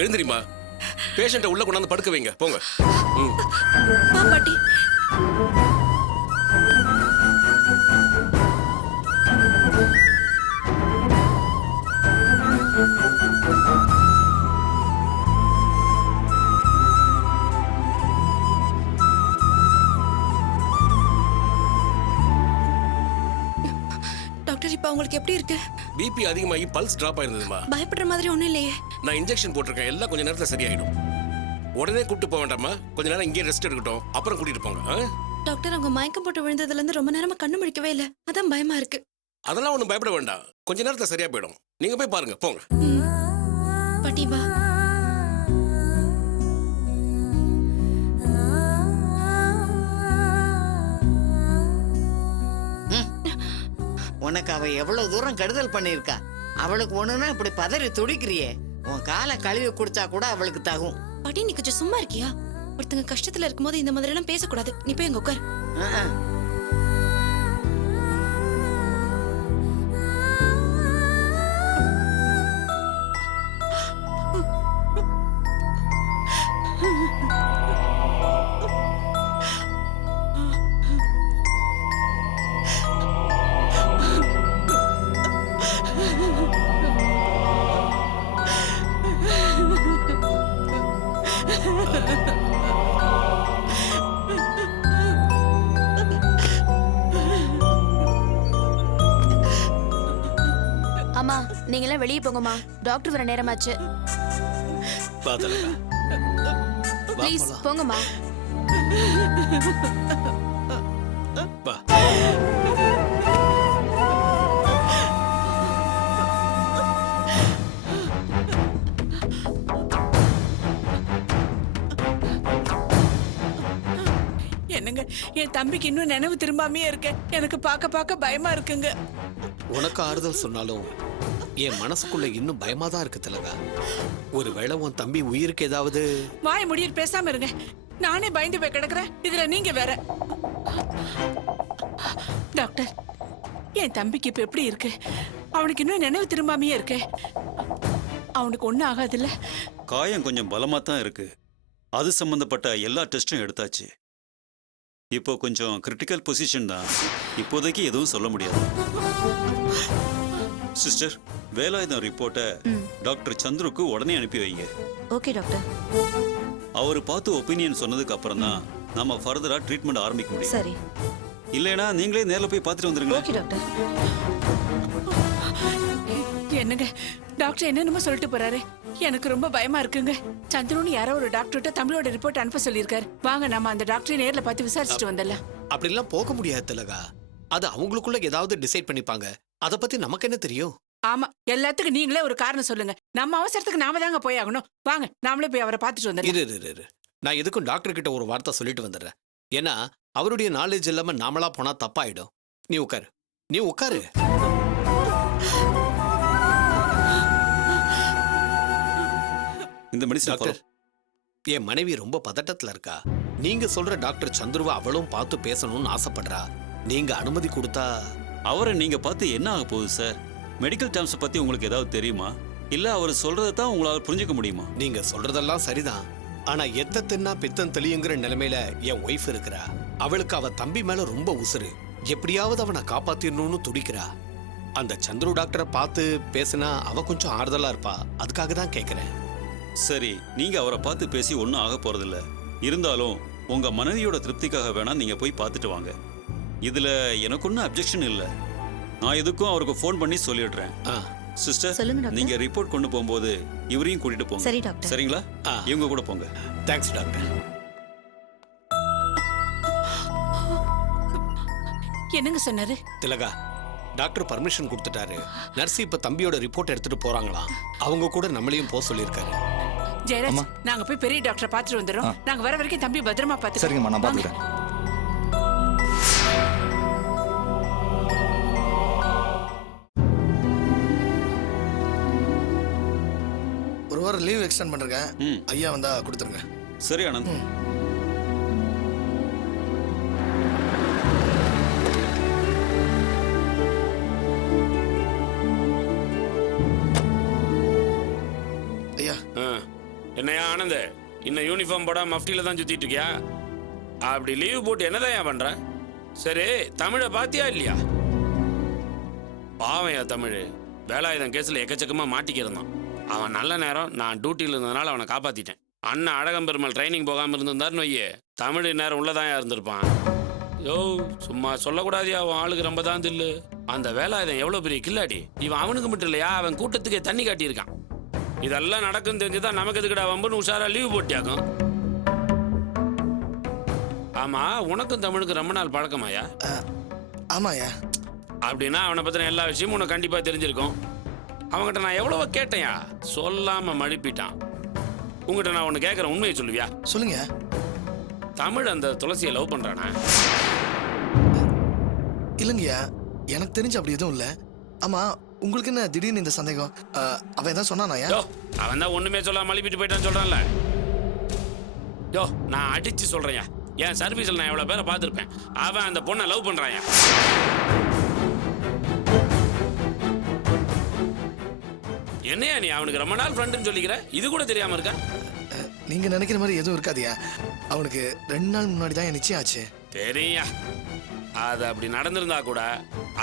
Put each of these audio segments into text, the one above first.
எழுந்திரிமா. பேஷண்ட்டை உள்ள கொண்டாந்து படுக்க வைங்க. போங்க. வா பாட்டி. டாக்டர், இப்ப உங்களுக்கு எப்படி இருக்கு? பிபி அதிகமாகி பல்ஸ் டிராப் ஆயிருந்ததுமா. பயப்படுற மாதிரி ஒண்ணும் இல்லையே. நான் இன்ஜெக்ஷன் போட்டிருக்கேன். எல்லாம் கொஞ்ச நேரத்துல சரியாயிடும். உடனே கூப்பிட்டு போக வேண்டாமா? கொஞ்ச நேரம் இங்கே ரெஸ்ட் எடுக்கட்டும், அப்புறம் கூட்டிட்டு போங்க. டாக்டர், அவங்க மயக்கம் போட்டு விழுந்ததுல இருந்து ரொம்ப நேரமா கண்ணு முழிக்கவே இல்ல. அதான் பயமா இருக்கு. அதெல்லாம் ஒண்ணும் பயப்பட வேண்டாம். கொஞ்ச நேரத்துல சரியா போயிடும். நீங்க போய் பாருங்க. போங்க. பாட்டி வா. உனக்கு அவ எவ்வளவு தூரம் கெடுதல் பண்ணிருக்கா. அவளுக்கு ஒண்ணுன்னா இப்படி பதறி துடிக்கிறியே. உன் காலை கழுவி குடிச்சா கூட அவளுக்கு தகும். பாட்டி, நீ கொஞ்சம் சும்மா இருக்கியா? ஒருத்தங்க கஷ்டத்துல இருக்கும்போது இந்த மாதிரி எல்லாம் பேசக்கூடாது. நீ போய் எங்க உட்கார். அம்மா, நீங்க எல்லாம் வெளியே போங்கம்மா. டாக்டர் வர நேரமாச்சு. ப்ளீஸ் போங்கம்மா. என்னங்க, என் தம்பிக்கு இன்னும் நினைவு திரும்பாமே இருக்க. எனக்கு பார்க்க பயமா இருக்குங்க. உனக்கு ஆறுதல் சொன்னாலும் என் மனசுக்குள்ள இன்னும் பயமா தான் இருக்கு திலகா. ஒருவேளை உன் தம்பி உயிருக்கு ஏதாவது. வாய முடியிட்டு பேசாம இருங்க. நானே பயந்து போய் கிடக்குறேன், இதுல நீங்க வேற. டாக்டர், என் தம்பிக்கு இப்ப எப்படி இருக்கு? அவனுக்கு இன்னும் நினைவு திரும்பாமே இருக்கு. அவனுக்கு ஒண்ணும் ஆகாதுல்ல? காயம் கொஞ்சம் பலமா தான் இருக்கு. அது சம்பந்தப்பட்ட எல்லா டெஸ்டும் எடுத்தாச்சு. இப்போ கொஞ்சம் கிரிட்டிக்கல் பொசிஷன் தான். இப்போதைக்கு எதுவும் சொல்ல முடியாது. சிஸ்டர், வேலாயுதம் ரிப்போர்ட்டை டாக்டர் சந்துருக்கு உடனே அனுப்பி வைங்க. Okay doctor. அவர் பார்த்து ஒப்பீனியன் சொன்னதுக்கு அப்புறம் தான் நம்ம ஃபர்தரா ட்ரீட்மெண்ட் ஆரம்பிக்க முடியும். சரி. இல்லைனா நீங்களே நேர்ல போய் பார்த்துட்டு வந்துருங்க. Okay doctor. என்னங்க, டாக்டர் என்னென்னமோ சொல்லிட்டு போறாரு. எனக்கு ரொம்ப பயமா இருக்குங்க. சந்திரன் யாரோ ஒரு டாக்டர்கிட்ட தம்பியோட ரிப்போர்ட் அனுப்ப சொல்லியிருக்காரு. வாங்க, நம்ம அந்த டாக்டரை நேர்ல பார்த்து விசாரிச்சுட்டு வந்துடலாம். அப்படிலாம் போக முடியாது திலகா. அது அவங்களுக்குள்ள ஏதாவது டிசைட் பண்ணிப்பாங்க. அத பத்தி நமக்கு என்ன தெரியும்? ஆமா, எல்லாத்துக்கும் நீங்களே ஒரு காரணம் சொல்லுங்க. நம்ம அவசரத்துக்கு நாம தாங்க போய் ஆகணும். வாங்க, நாமளே போய் அவரை பார்த்துட்டு வந்துடலாம். இரு. நான் எதுக்கும் டாக்டர் கிட்ட ஒரு வார்த்தை சொல்லிட்டு வந்துடுறேன். ஏன்னா அவருடைய நாலேஜ் இல்லாம நாமளா போனா தப்பாயிடும். நீ உட்காரு. இந்த மெடிசன் டாக்டர், என் மனைவி ரொம்ப பதட்டத்துல இருக்கா. நீங்க சொல்ற டாக்டர் சந்துருவ அவளும் பார்த்து பேசணும்னு ஆசைப்படுறா. நீங்க அனுமதி கொடுத்தா. அவரை நீங்க பார்த்து என்ன ஆக போகுது சார்? மெடிக்கல் டேர்ம்ஸ் பத்தி உங்களுக்கு ஏதாவது தெரியுமா? இல்ல அவர் சொல்றதை தான் உங்களால புரிஞ்சுக்க முடியுமா? நீங்க சொல்றதெல்லாம் சரிதான். ஆனா எத்த தின்னா பித்தம் தெளியுங்கிற நிலைமையில என் ஒய்ஃப் இருக்கிறா. அவளுக்கு அவ தம்பி மேல ரொம்ப உசுறு. எப்படியாவது அவனை காப்பாத்திடணும்னு துடிக்கிறா. அந்த சந்துரு டாக்டரை பார்த்து பேசினா அவ கொஞ்சம் ஆறுதலா இருப்பா. அதுக்காக தான் கேட்கிறேன். சரி, நீங்க அவரை பார்த்து பேசி ஒன்றும் ஆக போறதில்ல. இருந்தாலும் உங்க மனைவியோட திருப்திக்காக வேணா நீங்க போய் பார்த்துட்டு வாங்க. இதுல எனக்கு ஒன்றும் அப்ஜெக்ஷன் இல்லை. நான் எதுக்கும் அவருக்கு ஃபோன் பண்ணி சொல்லிடுறேன். சிஸ்டர், சொல்லுங்க டாக்டர். நீங்க ரிப்போர்ட் கொண்டு போகும்போது இவரையும் கூட்டிட்டு போங்க. சரி டாக்டர். சரிங்களா? இவங்க கூட போங்க. Thanks doctor. என்னங்க சொன்னாரு? திலகா, டாக்டர் பர்மிஷன் கொடுத்துட்டாரு. நர்ஸ் இப்ப தம்பியோட ரிப்போர்ட் எடுத்துட்டு போறாங்களாம். அவங்க கூட நம்மளையும் போக சொல்லியிருக்காரு. ஜெயராஜ், நாங்க போய் பெரிய டாக்டரை பார்த்துட்டு வந்துடுறோம். நாங்க வர வரைக்கும் தம்பி பத்திரமா பார்த்து. சரிங்கம்மா, நான் பார்த்துக்கிறேன். ஒரு வாரம் லீவ் எக்ஸ்டெண்ட் பண்ணிருக்கேன். ஐயா வந்தா கொடுத்துருங்க. சரி ஆனந்த். ஐயா, என்னையா ஆனந்த், இன்னும் யூனிஃபார்ம் போடாம மஃப்டியில தான் சுத்திட்டு இருக்கியா? அப்படி லீவ் போட்டு என்னதான் பண்ற? சரி, தமிழை பாத்தியா இல்லையா? பாவையா தமிழ் வேலாயுதம் கேஸ்ல எக்கச்சக்கமா மாட்டிக்கிறதான். அவன் நல்ல நேரம் நான் டியூட்டியில் இருந்ததுனால அவனை காப்பாத்திட்டேன். அண்ணன் அழகம்பெருமாள் ட்ரைனிங் போகாம இருந்திருந்தாருன்னு வையே, தமிழ் நேரம் உள்ளதான் இருந்திருப்பான். யோ, சும்மா சொல்லக்கூடாதியா, அவன் ஆளுக்கு ரொம்ப தான் தில்லு. அந்த வேலாயுதம் எவ்வளவு பெரிய கில்லாடி. இவன் அவனுக்கு மட்டும் இல்லையா, அவன் கூட்டத்துக்கே தண்ணி காட்டியிருக்கான். இதெல்லாம் நடக்கும் தெரிஞ்சுதான் நமக்கு எதுக்குடா வம்புன்னு உஷாரா லீவ் போட்டியாக்கும். ஆமா, உனக்கும் தமிழுக்கு ரொம்ப நாள் பழக்கமாயா? ஆமாயா. அப்படின்னா அவனை பத்தின எல்லா விஷயமும் உனக்கு கண்டிப்பா தெரிஞ்சிருக்கும். அவங்ககிட்ட நான் எவ்வளவோ கேட்டேயா, சொல்லாம மழுப்பிட்டான். உங்ககிட்ட நான் ஒண்ணு கேட்கறேன், உண்மையை சொல்லுவியா? சொல்லுங்க. தமிழ் அந்த துளசியை லவ் பண்றானா? இல்லைங்கய்யா, எனக்கு தெரிஞ்சு அப்படி எதுவும் இல்லை. ஆமா, உங்களுக்கு என்ன திடீர்னு இந்த சந்தேகம்? அவன் எதாவது சொன்னானாயா? யோ, அவன் தான் ஒண்ணுமே சொல்லாம மழுப்பிட்டு போயிட்டான்னு சொல்றான்ல. யோ, நான் அடிச்சு சொல்றேன், என் சர்வீஸ்ல நான் எவ்வளவு பேரை பார்த்திருப்பேன். அவன் அந்த பொண்ணை லவ் பண்றான். என்னையா நீ அவனுக்கு ரொம்ப நாள் ஃப்ரெண்டுன்னு சொல்லிக்கிற? இது கூட தெரியாம இருக்க? நீங்க நினைக்கிற மாதிரி எதுவும் இருக்காதியா. அவனுக்கு 2 நாள் முன்னாடி தான் நிச்சயம் ஆச்சு. தெரியா, அது அப்படி நடந்திருந்தா கூட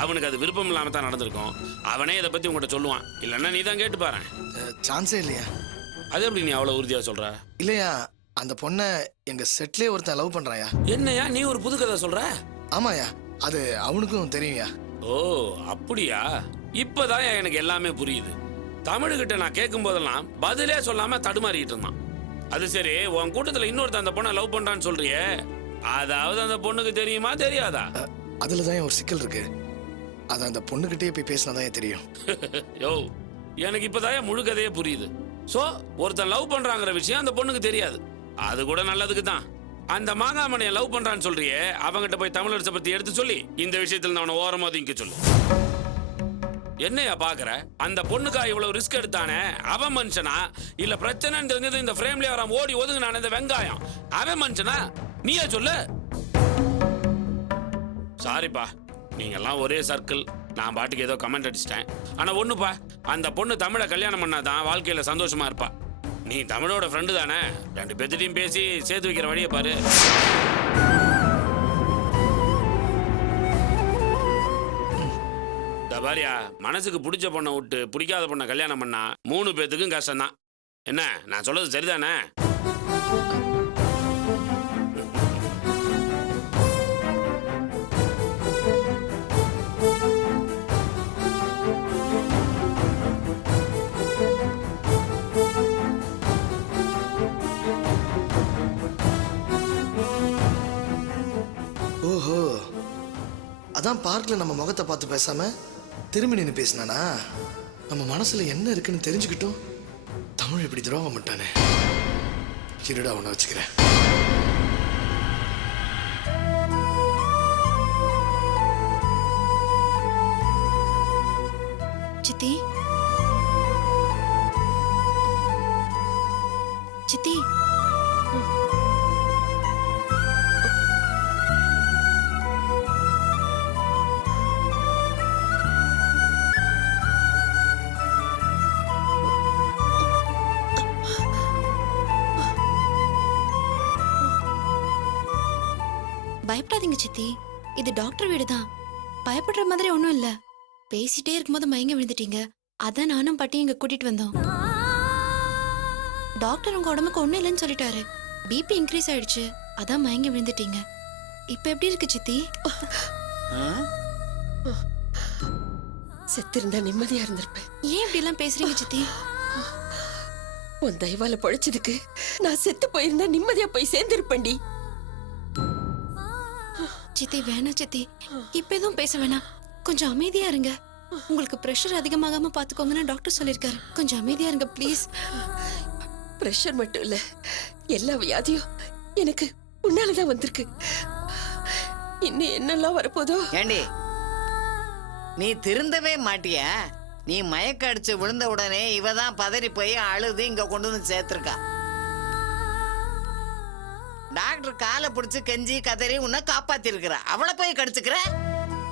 அவனுக்கு அது விருப்பம் இல்லாம தான் நடந்திருக்கும். அவனே இதை பத்தி உங்ககிட்ட சொல்லுவான். இல்லைன்னா நீ தான் கேட்டு பாரு. சான்ஸே இல்லையா. அது எப்படி நீ அவ்வளவு உறுதியா சொல்ற? இல்லையா, அந்த பொண்ணை எங்க செட்லயே ஒருத்தன் லவ் பண்றாயா. என்னையா நீ ஒரு புது கதை சொல்ற? ஆமாயா, அது அவனுக்கும் தெரியும்யா. ஓ, அப்படியா? இப்பதான் எனக்கு எல்லாமே புரியுது. தமிழ்கிட்ட நான் கேட்கும் போதெல்லாம் பதிலே சொல்லாம தடுமாறிட்டு இருந்தான். அது சரி, உன் கூட்டத்துல இன்னொருத்த அந்த பொண்ணை லவ் பண்றான்னு சொல்றியே, அதாவது அந்த பொண்ணுக்கு தெரியுமா தெரியாதா? அதுலதான் ஒரு சிக்கல் இருக்கு. அது அந்த பொண்ணுகிட்டே போய் பேசினாதான் தெரியும். யோ, எனக்கு இப்பதான் முழு கதையே புரியுது. சோ, ஒருத்தன் லவ் பண்றாங்கிற விஷயம் அந்த பொண்ணுக்கு தெரியாது. அது கூட நல்லதுக்கு தான். அந்த மாங்காமணியை லவ் பண்றான்னு சொல்றியே, அவங்கிட்ட போய் தமிழரசை பத்தி எடுத்து சொல்லி இந்த விஷயத்துல அவனை ஓரமா ஒதுங்க சொல்லு. என்னையா பாக்குற? அந்த பொண்ணுக்கா இவ்வளவு ரிஸ்க் எடுத்தானே, அவன் மனுஷனா? இல்ல பிரச்சனைன்னு தெரிஞ்சது இந்த ஃப்ரேம்லயே வராம ஓடி ஒதுங்கினான இந்த வெங்காயம், அவன் மனுஷனா? நீயே சொல்லு. சாரிப்பா, நீங்க எல்லாம் ஒரே சர்க்கிள். நான் பாட்டுக்கு ஏதோ கமெண்ட் அடிச்சிட்டேன். ஆனா ஒண்ணுப்பா, அந்த பொண்ணு தமிழை கல்யாணம் பண்ணாதான் வாழ்க்கையில சந்தோஷமா இருப்பா. நீ தமிழோட ஃப்ரெண்டு தானே, 2 பேர்த்திட்டையும் பேசி சேர்த்து வைக்கிற வழியை பாரு. பாரியா, மனசுக்கு பிடிச்ச பொண்ணை விட்டு பிடிக்காத பொண்ணை கல்யாணம் பண்ணா 3 பேத்துக்கும் கஷ்டம்தான். என்ன நான் சொல்றது சரிதானே? ஓஹோ, அதான் பார்க்ல நம்ம முகத்தை பார்த்து பேசாம திரும்பி நின்று பேசினானா? நம்ம மனசுல என்ன இருக்குன்னு தெரிஞ்சுக்கிட்டும் தமிழ் இப்படி துரோகம் பண்ணிட்டானே. இருடா, உன்னை வச்சுக்கிறேன். சித்தி, சித்தி, பயப்படாதீங்க சித்தி. இது டாக்டர் வீடு தான். பயப்படுற மாதிரி ஒன்றும் இல்லை. பேசிட்டே இருக்கும்போது மயங்க விழுந்துட்டீங்க. அதான் நானும் பாட்டியும் இங்க கூட்டிட்டு வந்தோம். டாக்டர் உங்க உடம்புக்கு ஒன்றும் இல்லைன்னு சொல்லிட்டாரு. பிபி இன்க்ரீஸ் ஆயிடுச்சு, அதான் மயங்க விழுந்துட்டீங்க. இப்ப எப்படி இருக்கு சித்தி? செத்திருந்தா நிம்மதியா இருந்திருப்பேன். ஏன் இப்படி எல்லாம் பேசுறீங்க சித்தி? உன் தயவால பொழைச்சதுக்கு நான் செத்து போயிருந்தா நிம்மதியா போய் சேர்ந்திருப்பேன்டி. சித்தி வேணாம் சித்தி, இப்ப எதுவும் பேச வேணாம். கொஞ்சம் அமைதியா இருங்க. உங்களுக்கு பிரஷர் அதிகமாகாம பாத்துக்கோங்கன்னு டாக்டர் சொல்லிருக்காரு. கொஞ்சம் அமைதியா இருங்க ப்ளீஸ். பிரஷர் மட்டும் இல்ல, எல்லா வியாதியும் எனக்கு உன்னாலதான் வந்திருக்கு. இன்னும் என்னெல்லாம் வரப்போதோ. ஏண்டி, நீ திருந்தவே மாட்டியா? நீ மயக்க அடிச்சு விழுந்த உடனே இவதான் பதறி போய் அழுது இங்க கொண்டு வந்து சேர்த்திருக்கா. டாக்டர் காலை பிடிச்சு கெஞ்சி கதறி உன்னை காப்பாத்தி இருக்கிற. அவளை போய் கடிச்சுக்கிற.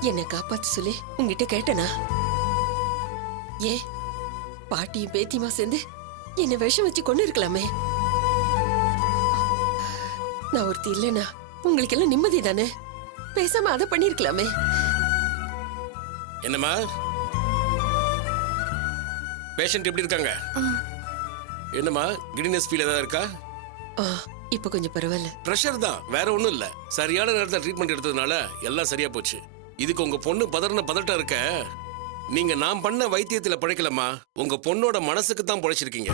என்னை காப்பாத்து சொல்லி உங்ககிட்ட கேட்டனா? ஏன் பாட்டியும் பேத்தியுமா சேர்ந்து என்னை விஷம் வச்சு கொண்டு இருக்கலாமே. நான் ஒருத்தி இல்லைனா உங்களுக்கு எல்லாம் நிம்மதி தானே? பேசாம அதை பண்ணிருக்கலாமே. என்னம்மா பேஷண்ட் எப்படி இருக்காங்க? என்னம்மா கிடினஸ் ஃபீல் ஏதாவது இருக்கா? இப்ப கொஞ்சம் பரவாயில்ல. ப்ரெஷர் தான், வேற ஒண்ணும் இல்ல. சரியான நேரத்தில் ட்ரீட்மெண்ட் எடுத்ததுனால எல்லாம் சரியா போச்சு. இதுக்கு உங்க பொண்ணு பதட்டம் இருக்க. நீங்க நான் பண்ண வைத்தியத்துல பிழைக்கலம்மா, உங்க பொண்ணோட மனசுக்கு தான் பிழைச்சிருக்கீங்க.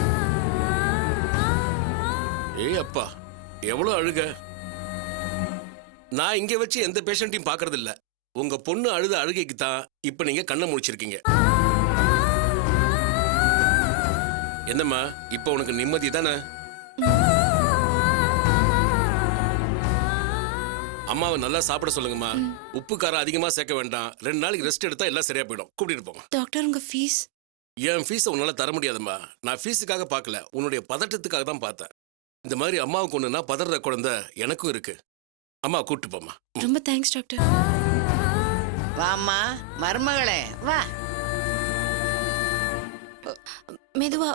ஏய் அப்பா, எவ்வளவு அழுக. நான் இங்க வச்சு எந்த பேஷண்ட்டையும் பாக்குறது இல்ல. உங்க பொண்ணு அழுத அழுகைக்கு தான் இப்ப நீங்க கண்ணை முடிச்சிருக்கீங்க. என்னம்மா இப்ப உனக்கு நிம்மதி தானே? அம்மாவை நல்லா சாப்பிட சொல்லுங்கம்மா. உப்பு காரம் அதிகமா சேர்க்க வேண்டாம். 2 நாளைக்கு ரெஸ்ட் எடுத்தா எல்லாம் சரியா போயிடும். கூட்டிட்டு போங்க. டாக்டர் உங்க ஃபீஸ்? என் ஃபீஸை உன்னால தர முடியாதும்மா. நான் ஃபீஸுக்காக பார்க்கல, உன்னுடைய பதட்டத்துக்காக தான் பார்த்தேன். இந்த மாதிரி அம்மாவுக்கு ஒண்ணுன்னா பதற குழந்தை எனக்கும் இருக்கு. அம்மா கூட்டு போம்மா. ரொம்ப தேங்க்ஸ் டாக்டர். வாம்மா மருமகளே வா. மெதுவா.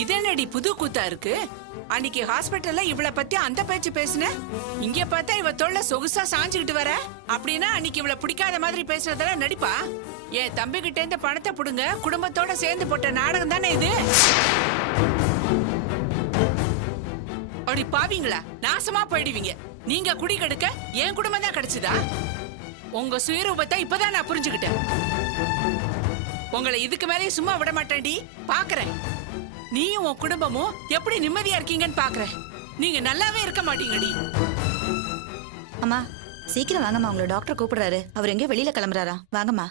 இதென்னடி புது கூத்தா இருக்கு? அன்னைக்கு ஹாஸ்பிட்டல்ல இவளை பத்தி அந்த பேச்சு பேசுன, இங்க பார்த்தா இவ தொல்லை சொகுசா சாஞ்சுக்கிட்டு வர. அப்படின்னா அன்னைக்கு இவளை பிடிக்காத மாதிரி பேசுறதெல்லாம் நடிப்பா? என் தம்பி கிட்ட இருந்து பணத்தை புடுங்க குடும்பத்தோட சேர்ந்து போட்ட நாடகம் தானே இது? அப்படி பாவீங்களா? நாசமா போயிடுவீங்க. நீங்க குடி கெடுக்க என் குடும்பம் தான் கிடைச்சதா? உங்க சுயரூபத்தை இப்பதான் நான் புரிஞ்சுக்கிட்டேன். உங்களை இதுக்கு மேலே சும்மா விட மாட்டேன்டி. பாக்குறேன் நீயும் உன் குடும்பமும் எப்படி நிம்மதியா இருக்கீங்கன்னு பாக்குறேன். நீங்க நல்லாவே இருக்க மாட்டீங்கடி. அம்மா சீக்கிரம் வாங்கம்மா, உங்களை டாக்டர் கூப்பிடுறாரு. அவர் எங்கேயோ வெளியில கிளம்புறாரா? வாங்கம்மா.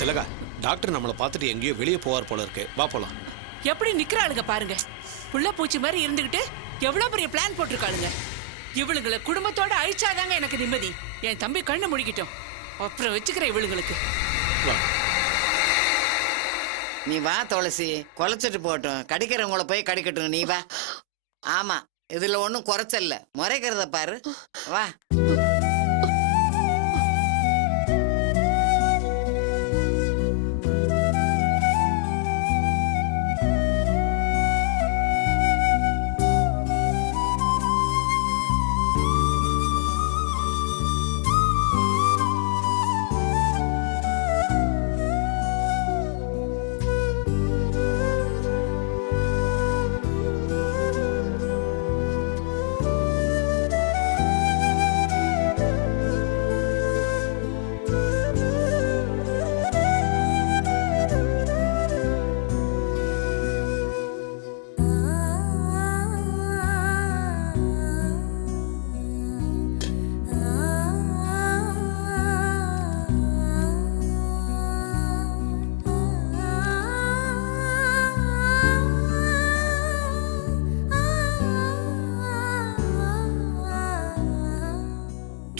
திலகா, டாக்டர் நம்மளை பார்த்துட்டு எங்கேயோ வெளியே போவார் போல இருக்கு. வா போலாம். எப்படி நிக்கிறாளுங்க பாருங்க. புள்ள பூச்சி மாதிரி இருந்துகிட்டு எவ்வளவு பெரிய பிளான் போட்டிருக்காளுங்க. இவளுங்களை குடும்பத்தோட அழிச்சாதாங்க எனக்கு நிம்மதி. என் தம்பி கண்ணு முடிக்கிட்டோம், அப்புறம் வச்சுக்கிறேன் இவளுங்களுக்கு. நீ வா துளசி, குலைச்சிட்டு போட்டோம். கடிக்கிறவங்கள போய் கடிக்கட்டும். நீ வா. ஆமா, இதுல ஒன்றும் குறைச்சல்ல. முறைக்கிறத பாரு. வா.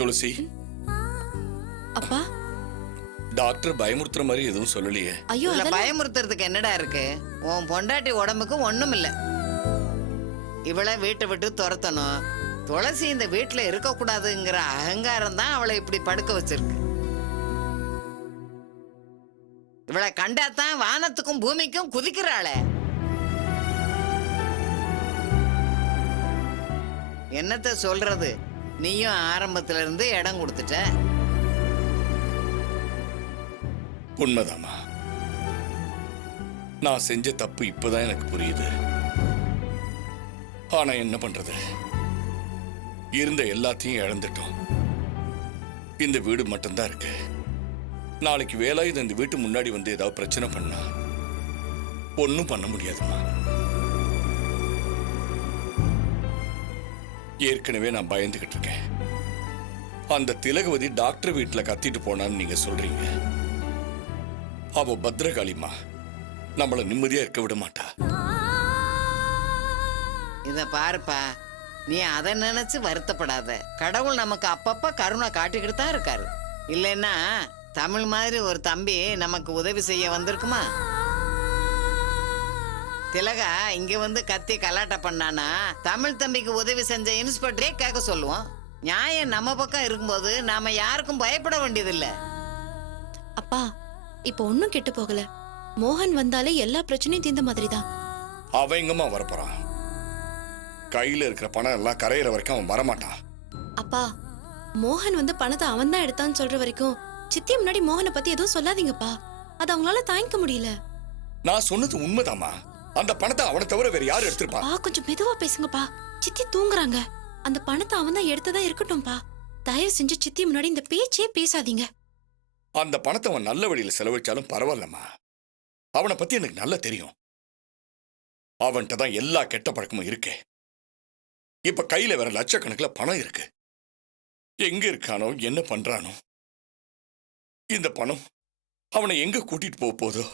துளசி, அப்பா டாக்டர் பயமுறுத்துற மாதிரி எதுவும் சொல்லலையே. ஐயோ, இதுல பயமுறுத்துறதுக்கு என்னடா இருக்கு? உன் பொண்டாட்டி உடம்புக்கு ஒண்ணும் இல்ல. இவளை வீட்டை விட்டு துரத்தணும். துளசி இந்த வீட்டுல இருக்க கூடாதுங்கிற அகங்காரம் தான் அவளை இப்படி படுக்க வச்சிருக்கு. இவளை கண்டாதான் வானத்துக்கும் பூமிக்கும் குதிக்கிறாளே. என்னத்த சொல்றது? நீயும் ஆரம்பத்துல இருந்து இடம் கொடுத்துட்ட. உண்மைதாமா, நான் செஞ்ச தப்பு இப்பதான் எனக்கு புரியுது. ஆனா என்ன பண்றது, இருந்த எல்லாத்தையும் இழந்துட்டோம். இந்த வீடு மட்டும்தான் இருக்கு. நாளைக்கு வேலாயுதம் இந்த வீட்டு முன்னாடி வந்து ஏதாவது பிரச்சனை பண்ணா ஒன்னும் பண்ண முடியாதுமா. ஏற்கனவே நான் பயந்துகிட்டு இருக்கேன். அந்த திலகவதி டாக்டர் வீட்டுல கத்திட்டு போனான்னு நீங்க சொல்றீங்க. அவ பத்ரகாளிமா நம்மள நிம்மதியா இருக்க விட மாட்டா. இத பாருப்பா, நீ அதை நினைச்சு வருத்தப்படாத. கடவுள் நமக்கு அப்பப்ப கருணை காட்டிக்கிட்டு தான் இருக்காரு. இல்லைன்னா தமிழ் மாதிரி ஒரு தம்பி நமக்கு உதவி செய்ய வந்திருக்குமா? திலகா இங்க வந்து கத்தி கலாட்டா பண்ணானா தமிழ் தம்பிக்கு உதவி செஞ்ச இன்ஸ்பெக்டரே கேட்க சொல்லுவோம். நியாயம் நம்ம பக்கம் இருக்கும்போது நாம யாருக்கும் பயப்பட வேண்டியதில்லை. அப்பா இப்போ ஒன்னும் கெட்டு போகல. மோகன் வந்தாலே எல்லா பிரச்சனையும் தீர்ந்த மாதிரி தான். அவன் எங்கம்மா வரப்போறான்? கையில இருக்கிற பணம் எல்லாம் கரையிற வரைக்கும் அவன் வரமாட்டான். அப்பா மோகன் வந்து பணத்தை அவன் தான் எடுத்தான்னு சொல்ற வரைக்கும் சித்தி முன்னாடி மோகனை பத்தி எதுவும் சொல்லாதீங்கப்பா. அது அவங்களால தாங்கிக்க முடியல. நான் சொன்னது உண்மைதாம்மா. அந்த பணத்தை அவனை தவிர வேற யாரு எடுத்திருப்பா? கொஞ்சம் மெதுவா பேசுங்கப்பா. சித்தி தூங்குறாங்க. அந்த பணத்தை அவன் தான் எடுத்ததா இருக்கட்டும்பா. தயவு செஞ்சு சித்தி முன்னாடி இந்த பேச்சே பேசாதீங்க. அந்த பணத்தை அவன் நல்ல வழியில செலவழிச்சாலும் பரவாயில்லம்மா. அவனை பத்தி எனக்கு நல்லா தெரியும். அவன்கிட்ட தான் எல்லா கெட்ட பழக்கமும் இருக்கே. இப்ப கையில வேற லட்சக்கணக்கில் பணம் இருக்கு. எங்க இருக்கானோ என்ன பண்றானோ? இந்த பணம் அவனை எங்க கூட்டிட்டு போக போதோ?